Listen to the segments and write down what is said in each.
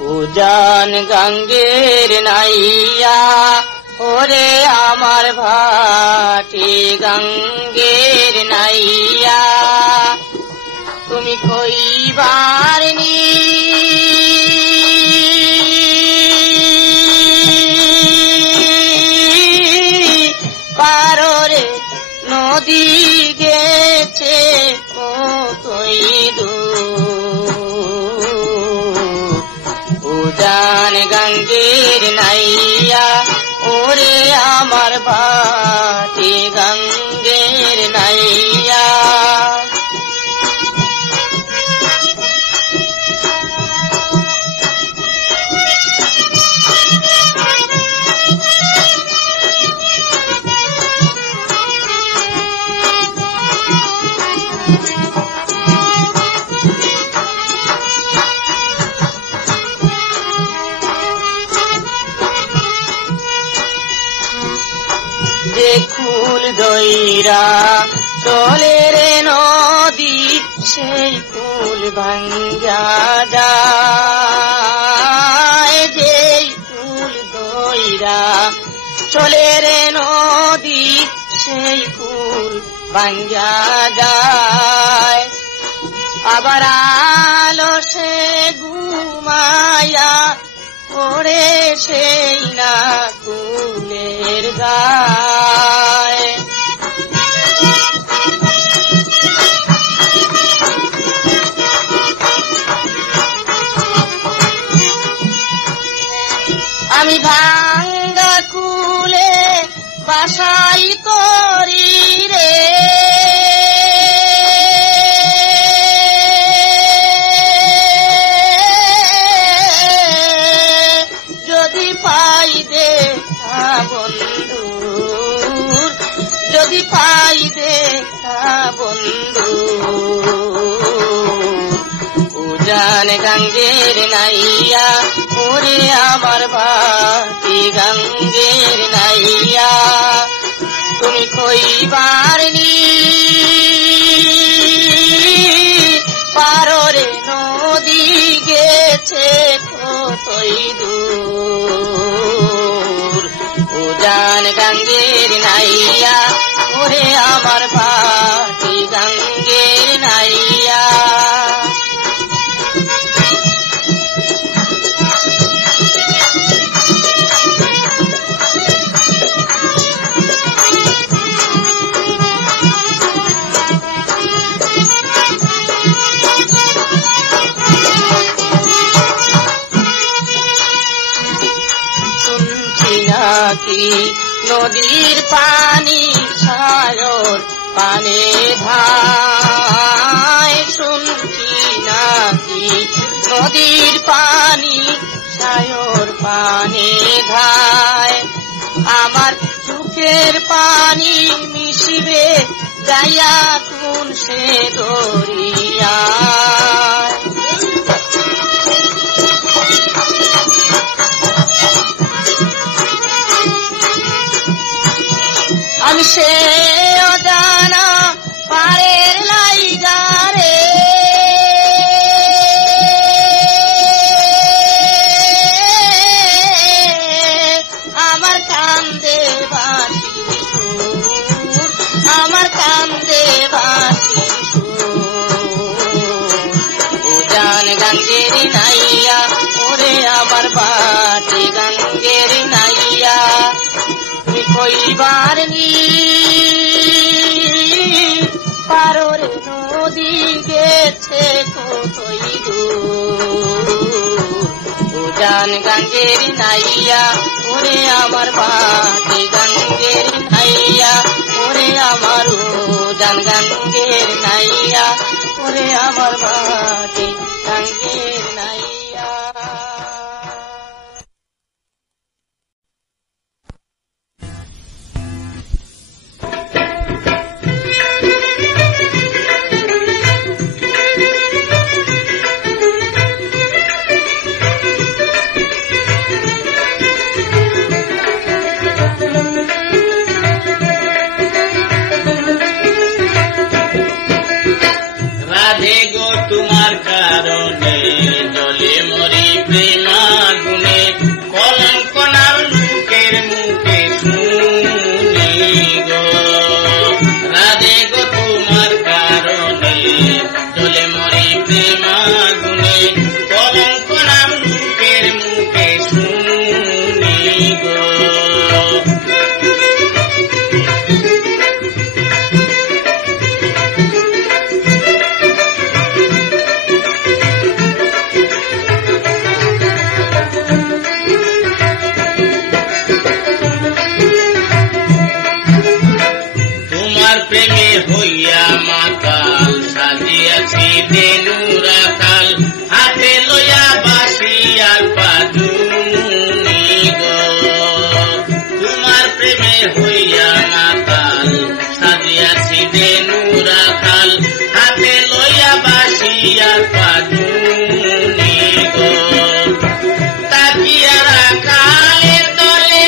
উজান গঙ্গের নাইয়া ওরে আমার ভাটি গঙ্গের নাইয়া তুমি কইবার নি পাররে নদী গেছে কতই দূর উজান গঙ্গের নাইয়া ওরে আমার ভাটি গঙ্গের নাইয়া যে কুল দইরা চলে রে নদী সেই কুল ভাঙ্গা যায় যে কুল দইরা চলে রে নদী সেই কুল ভাঙ্গা যায় আবার আলো সে ঘুমায়া ওরে সেই না কুলের গায় আমি ভাঙ্গা কুলে বাসাই করি রে যদি পাই দেখা বন্ধু উজান গঙ্গের নাইয়া ওরে আমার ভাটি গঙ্গের নাইয়া তুমি কইবার নি পাররে নদী গেছে কতই দূর উজান গঙ্গের নাইয়া ওরে আমার ভাটি গঙ্গের নাইয়া শুনছি নাকি নদীর পানি সাগর পানে ধায় শুনছি নাকি নদীর পানি সাগর পানে ধায় আমার চোখের পানি মিশিবে যাইয়া কোন সে দরিয়া আমি সে অজানা পারের লাইগা রে আমার কান্দে বাঁশি সুর আমার কান্দে বাঁশি সুর উজান গঙ্গের নাইয়া ওরে আমার ভাটি গঙ্গের নাইয়া কইবার নি পাররে নদী গেছে কতই দূর উজান গঙ্গের নাইয়া ওরে আমার ভাটি গঙ্গের নাইয়া ওরে আমার উজান গঙ্গের নাইয়া ওরে আমার ভাটি গঙ্গের নাইয়া রাধে গো তোমার কারণে জলে প্রেমে হইয়া মাতাল সাজিয়াছি দেনু রাখাল হাতে লইয়া বাসি আর পাজুনি গো তোমার প্রেমে হইয়া মাতাল সাজিয়াছি দেনু রাখাল হাতে লইয়া বাসি আর পাজুনি গো তাকিয়া রাখালের তলে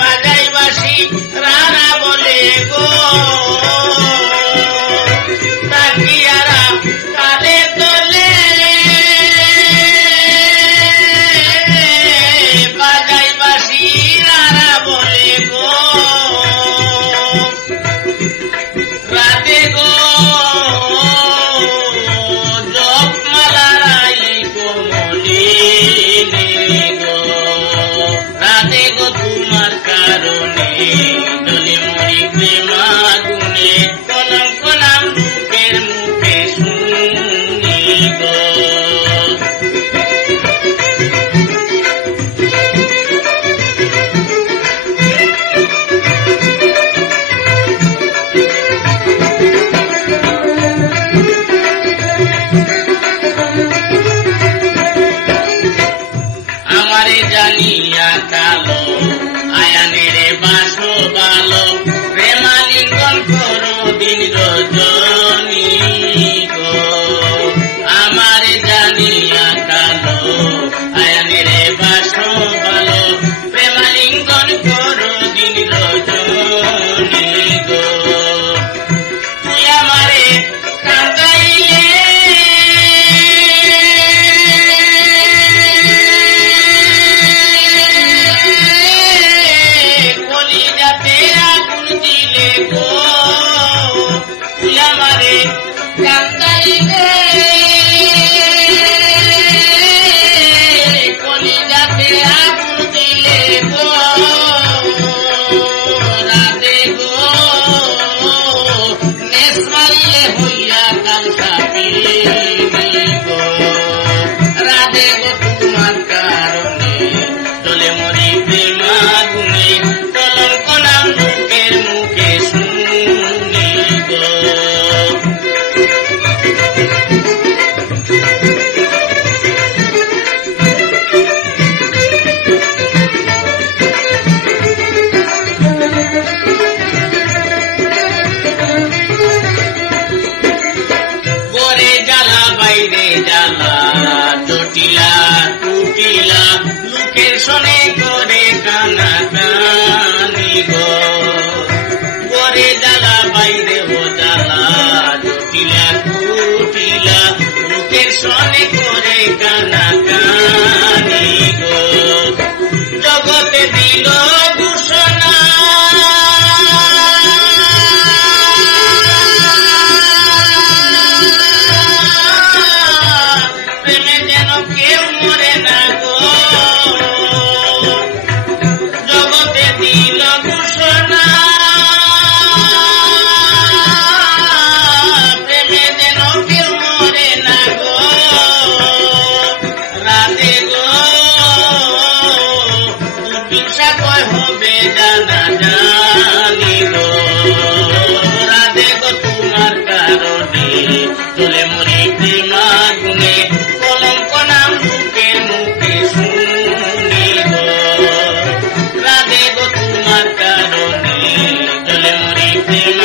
বাজাই বাসি রানা বলে গো তাকিয়া রাখালের তলে বাজাই বাসি রানা বলে গো রাতে গো জপমালারাই কোমলিনী গো রাতে গো তোমার কারণে ডলে মরি প্রেমাগুনে কলঙ্ক নাম রূপের মুখে শুনি গো আমারে জানিয়া কালো আয়ানের বাসো বালো প্রেমালিঙ্গন করো দিন রজনী গো আমারে জানিয়া কালো আয়ানের বাসো বালো প্রেমালিঙ্গন করো দিন রজনী গো তুই আমারে কাঁদাইলে কলিজাতে আগুন দিলে গো তুই আমারে কাঁদাইলে কলিজাতে আগুন দিলে গো রাতে গো নেস মারিলে হইয়া কাল সাপিনি গো রাতে গো তোমার কারণে ডলে মরি প্রেমাগুনে কলঙ্ক নাম লোকের মুখে শুনি গো করে জ্বালা বাইরে জ্বালা জটিলা টুটিলা লোকের শোনে করে কানা কানি গো করে জ্বালা বাইরে ও জ্বালা জটিলা টুটিলা লোকের শোনে করে কানা কানি গো জগতে দিল ঘোষণা প্রেমে যেন কেউ মরে না গো জগতে দিল ঘোষণা প্রেমে যেন কেউ মরে না গো রাতে গো দুর্বিংসা কয় হবে জানা জানি গো রাতে গো তোমার কারণে চলে মরি প্রেমাগুনে কলঙ্ক নাম লোকের মুখে শুনি গো রাতে গো তোমার কারণে চলে মরি প্রেমা